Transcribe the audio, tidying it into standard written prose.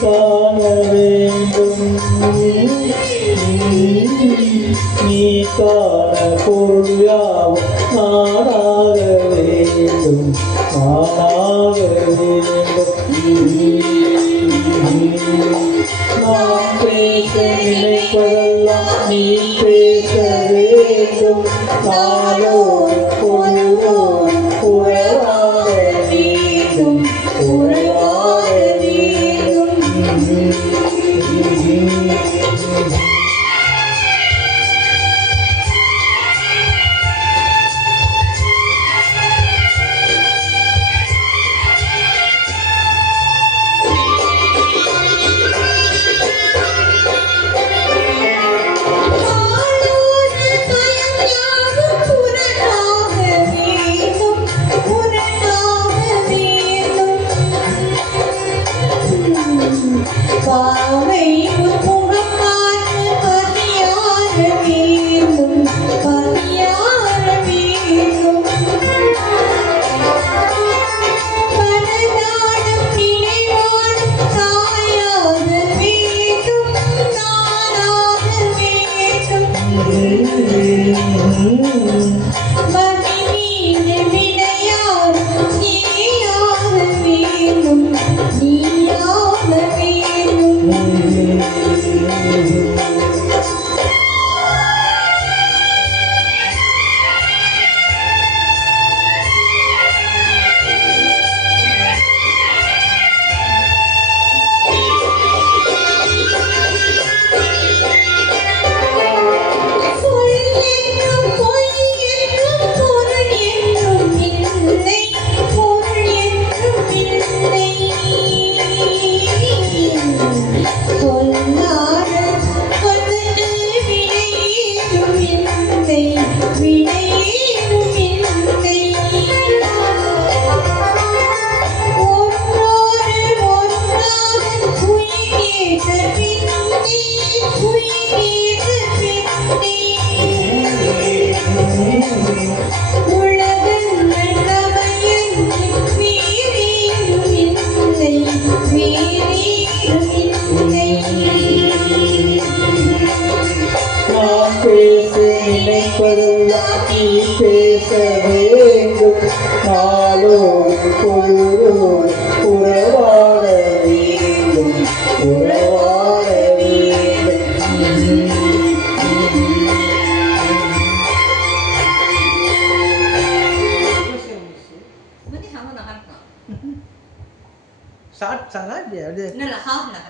காண வேண்டும் நீ காண பொருள் யாவும் நானாக வேண்டும் நானாக வேண்டும் நாம் பேச நினைப்பதெல்லாம் நீ பேச வேண்டும் நாளோடு பொழுதோடு உறவாக வேண்டும் உறவாக வேண்டும் பாவை புறமாற்று பணியார வேண்டும் பணியார வேண்டும் பலதானம் நினைவாடும் தாயாக வேண்டும் நானாக வேண்டும் மணிமீன வினையாடும் நீயாக வேண்டும் நீயாக வேண்டும் நாம் பேச நினைப்பதெல்லாம் நீ பேச வேண்டும் நாளோடு பொழுதோடு உறவாட வேண்டும் உறவாட வேண்டும் Saat salah dia. Nah, lah,